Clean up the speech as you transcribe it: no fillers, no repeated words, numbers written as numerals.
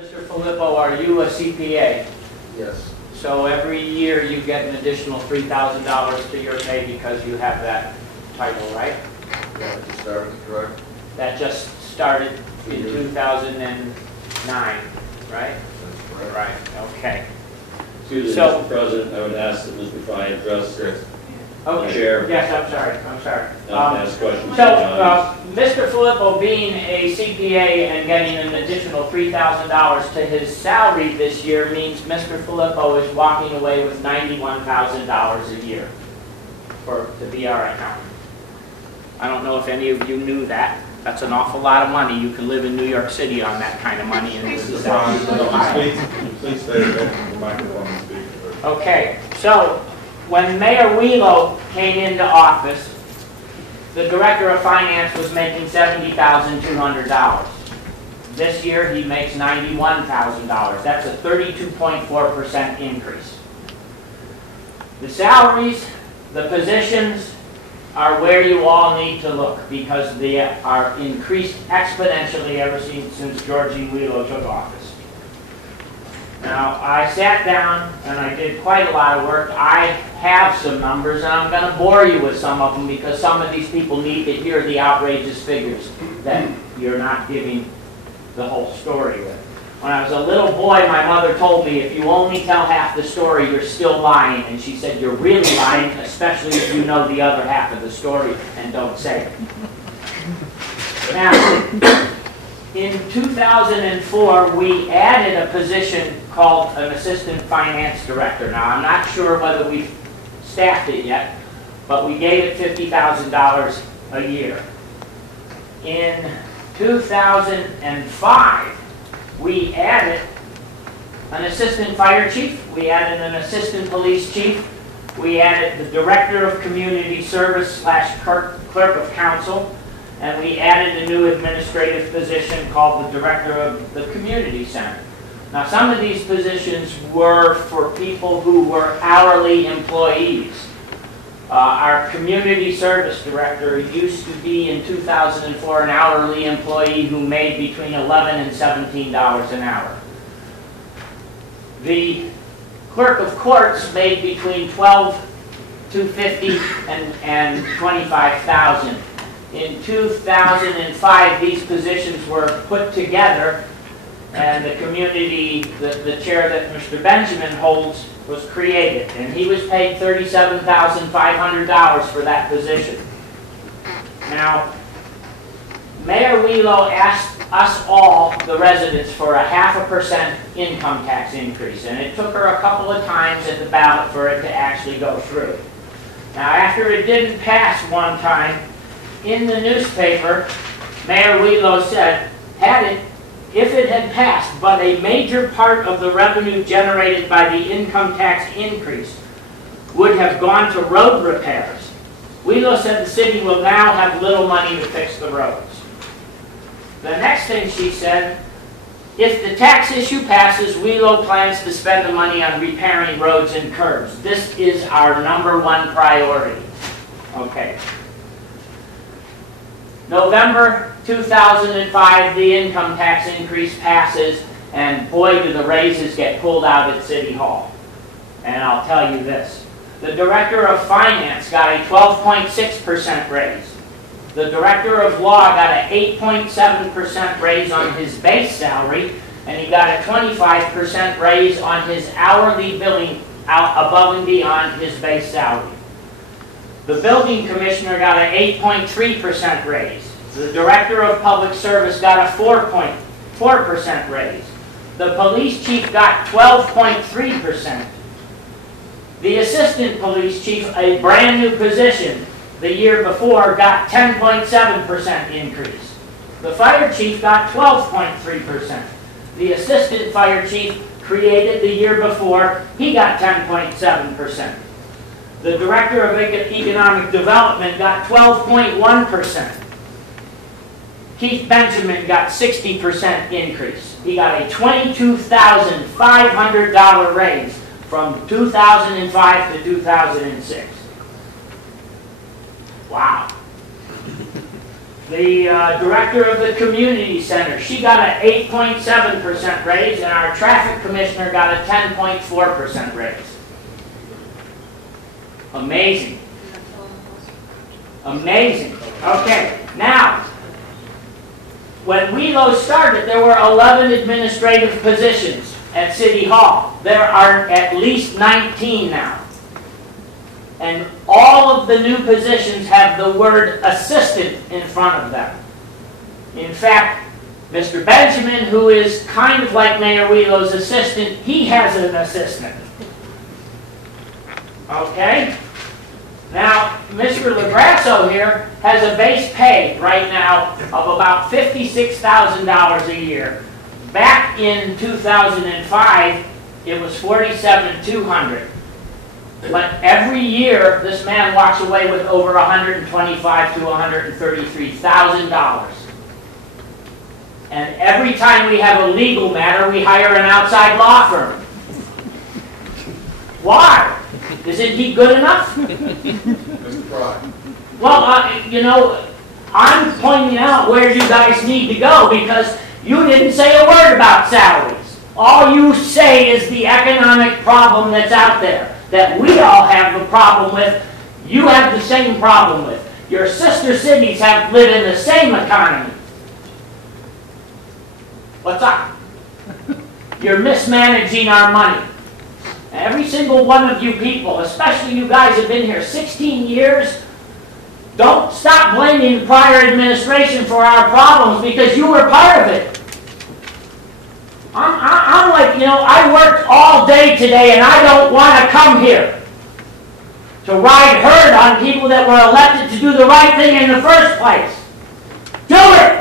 Mr. Filippo, are you a CPA? Yes. So every year you get an additional $3,000 to your pay because you have that title, right? Yeah, it just started, correct? That just started in 2009, right? That's correct. Right, okay. Excuse me, So- Mr. President, I would ask that Mr. Fine address the Okay. chair. Yes, I'm sorry. Ask questions. So, Mr. Filippo, being a CPA and getting an additional $3,000 to his salary this year means Mr. Filippo is walking away with $91,000 a year to be our accountant. I don't know if any of you knew that. That's an awful lot of money. You can live in New York City on that kind of money in the south of Ohio. Please stay at the microphone and speak. Okay, so when Mayor Wheelo came into office, the Director of Finance was making $70,200. This year he makes $91,000. That's a 32.4% increase. The salaries, the positions are where you all need to look because they are increased exponentially ever since Georgie Wheelo took office. Now, I sat down and I did quite a lot of work. I have some numbers and I'm going to bore you with some of them because some of these people need to hear the outrageous figures that you're not giving the whole story with. When I was a little boy, my mother told me, if you only tell half the story, you're still lying. And she said, you're really lying, especially if you know the other half of the story and don't say it. Now, in 2004, we added a position called an assistant finance director. Now, I'm not sure whether we've staffed it yet, but we gave it $50,000 a year. In 2005, we added an assistant fire chief, we added an assistant police chief, we added the director of community service / clerk of council, and we added a new administrative position called the director of the community center. Now, some of these positions were for people who were hourly employees. Our community service director used to be in 2004 an hourly employee who made between $11 and $17 an hour. The clerk of courts made between $12,250 and $25,000. In 2005, these positions were put together, and the community, the chair that Mr. Benjamin holds, was created, and he was paid $37,500 for that position. Now, Mayor Wheelo asked us all, the residents, for a 0.5% income tax increase, and it took her a couple of times at the ballot for it to actually go through. Now, after it didn't pass one time, in the newspaper, Mayor Wheelo said, if it had passed, but a major part of the revenue generated by the income tax increase would have gone to road repairs. Wheelo said the city will now have little money to fix the roads. The next thing she said, if the tax issue passes, Wheelo plans to spend the money on repairing roads and curbs. This is our #1 priority. Okay. November 2005, the income tax increase passes, and boy, do the raises get pulled out at City Hall. And I'll tell you this. The Director of Finance got a 12.6% raise. The Director of Law got an 8.7% raise on his base salary, and he got a 25% raise on his hourly billing above and beyond his base salary. The Building Commissioner got an 8.3% raise. The Director of Public Service got a 4.4% raise. The Police Chief got 12.3%. The Assistant Police Chief, a brand new position the year before, got 10.7% increase. The Fire Chief got 12.3%. The Assistant Fire Chief, created the year before, he got 10.7%. The Director of Economic Development got 12.1%. Keith Benjamin got 60% increase. He got a $22,500 raise from 2005 to 2006. Wow. The director of the community center, she got an 8.7% raise, and our traffic commissioner got a 10.4% raise. Amazing. Amazing. Okay, now, when WELO started, there were 11 administrative positions at City Hall. There are at least 19 now. And all of the new positions have the word assistant in front of them. In fact, Mr. Benjamin, who is kind of like Mayor WELO's assistant, he has an assistant. Okay? Now, Mr. LaGrasso here has a base pay right now of about $56,000 a year. Back in 2005, it was $47,200. But every year, this man walks away with over $125,000 to $133,000. And every time we have a legal matter, we hire an outside law firm. Why? Isn't he good enough? Mr. Fry. Well, you know, I'm pointing out where you guys need to go because you didn't say a word about salaries. All you say is the economic problem that's out there, that we all have the problem with, you have the same problem with. Your sister cities live in the same economy. What's up? You're mismanaging our money. Every single one of you people, especially you guys who have been here 16 years, don't stop blaming the prior administration for our problems because you were part of it. I'm like, you know, I worked all day today and I don't want to come here to ride herd on people that were elected to do the right thing in the first place. Do it!